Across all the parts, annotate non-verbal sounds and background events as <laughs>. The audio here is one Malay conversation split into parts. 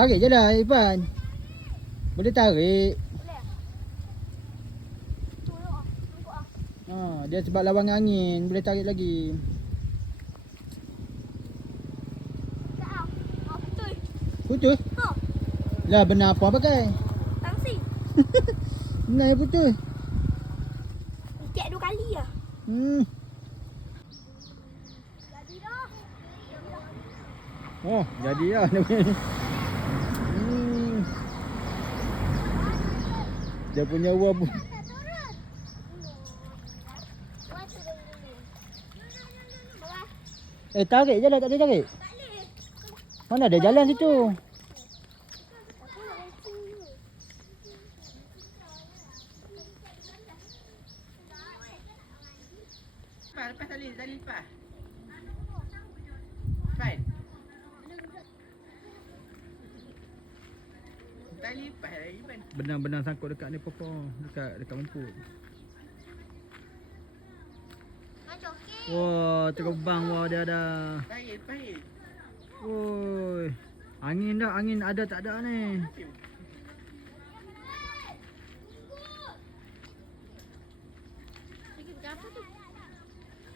Tarik je lah Ipan. Boleh tarik. Boleh? Ha, dia sebab lawan angin. Boleh tarik lagi. Putus. Ha. Lah benar apa pakai? Tangsi. <laughs> Benar yang putus. Ikat dua kali lah. Hmm. Jadi dah. Oh, jadi lah. hmm. <laughs> Dia punya uap pun. Eh, tarik je lah. Tak boleh tarik. Mana ada jalan situ? Lepas tali, tali lepas. Tali lepas lagi kan. Benang-benang sangkut dekat ni popo. Dekat dekat joget. Wah, terbang wah dia dah. Pahit, pahit. Woi. Angin dah, angin ada tak ada ni.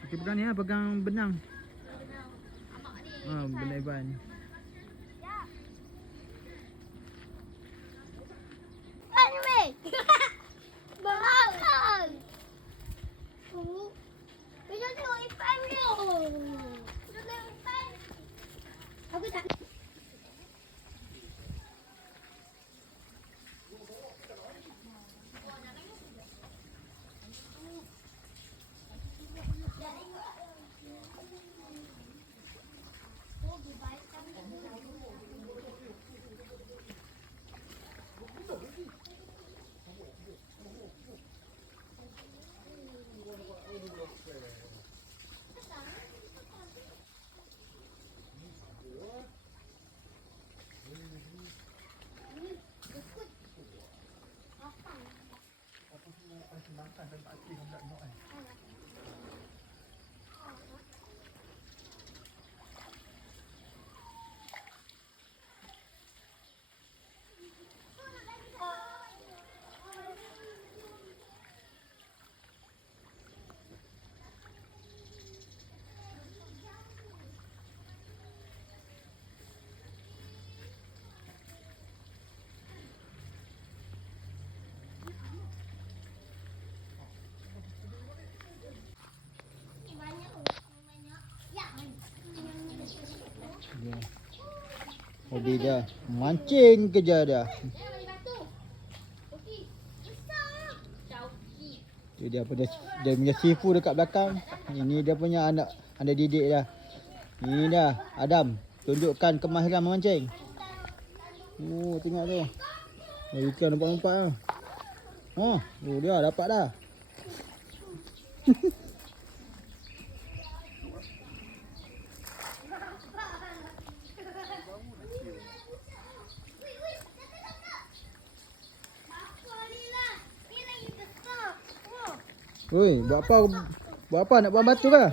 Kita pegang ni lah, pegang benang. Ha, benang Iban. Hobi dia. Mancing kerja dia. Dia dia punya dia punya sifu dekat belakang. Ini dia punya anak anak didik dia. Ini dah Adam. Tunjukkan kemahiran memancing. Oh, tengok tu. Oh, ikan nampak-nampak ah. Oh, oh dia dapat dah. <laughs> Bapa ni lah. Ni lagi besar. Oh. Oi, buat apa? Buat apa nak buang batu ke?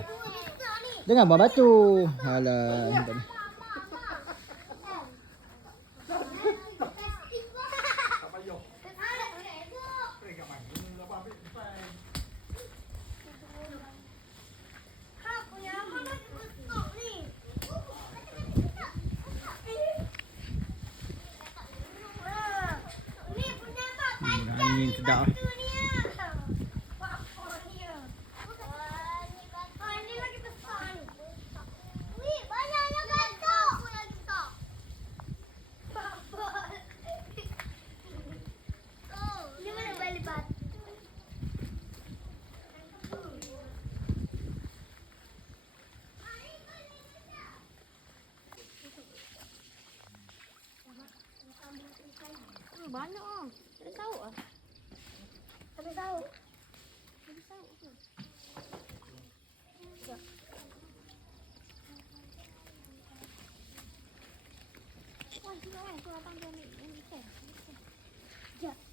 Jangan buang batu. Alah. nampak ni. Hmm, angin sedap. banyak ah. Ada sauk ah. Ada sauk. Ada sauk ke? Wah, sini kan. Dia ambil ikan. Yeah.